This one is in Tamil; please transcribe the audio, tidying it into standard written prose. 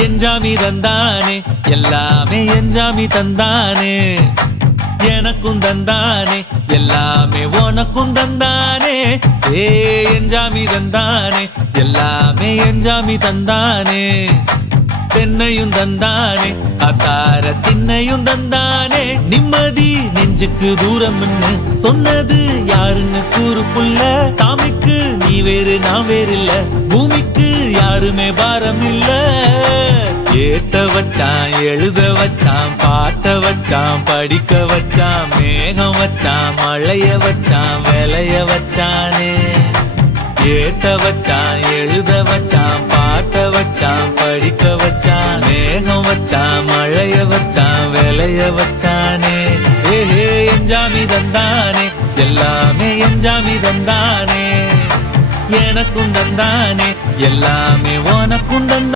எஞ்சாமி தந்தானே எல்லாமே எஞ்சாமி தந்தானே எனக்கும் தந்தானே எல்லாமே உனக்கும் தந்தானே ஏ எஞ்சாமி தந்தானே எல்லாமே எஞ்சாமி தந்தானே தென்னையும் தந்தானே அத்தார திண்ணையும் தந்தானே நிம்மதி நெஞ்சுக்கு தூரம்னு சொன்னது யாருன்னு கூறு புள்ள சாமிக்கு நீ வேறு நான் வேறு இல்ல பூமிக்கு யாருமே பாரம் இல்ல ஏத்த வச்சான் எழுத வச்சான் பாட்ட வச்சான் படிக்க வச்சான் மேகம் வச்சான் மழைய வச்சான் விளைய வச்சானே ஏத்த வச்சான் எழுத வச்சான் பாட்ட வச்சான் படிக்க வச்சான் மேகம் வச்சான் மழைய வச்சான் விளைய வச்சானே ஏஹே எஞ்சாமி தந்தானே எல்லாமே எஞ்சாமி தந்தானே எனக்கும் தந்தானே எல்லாமே உனக்கும் தந்தானே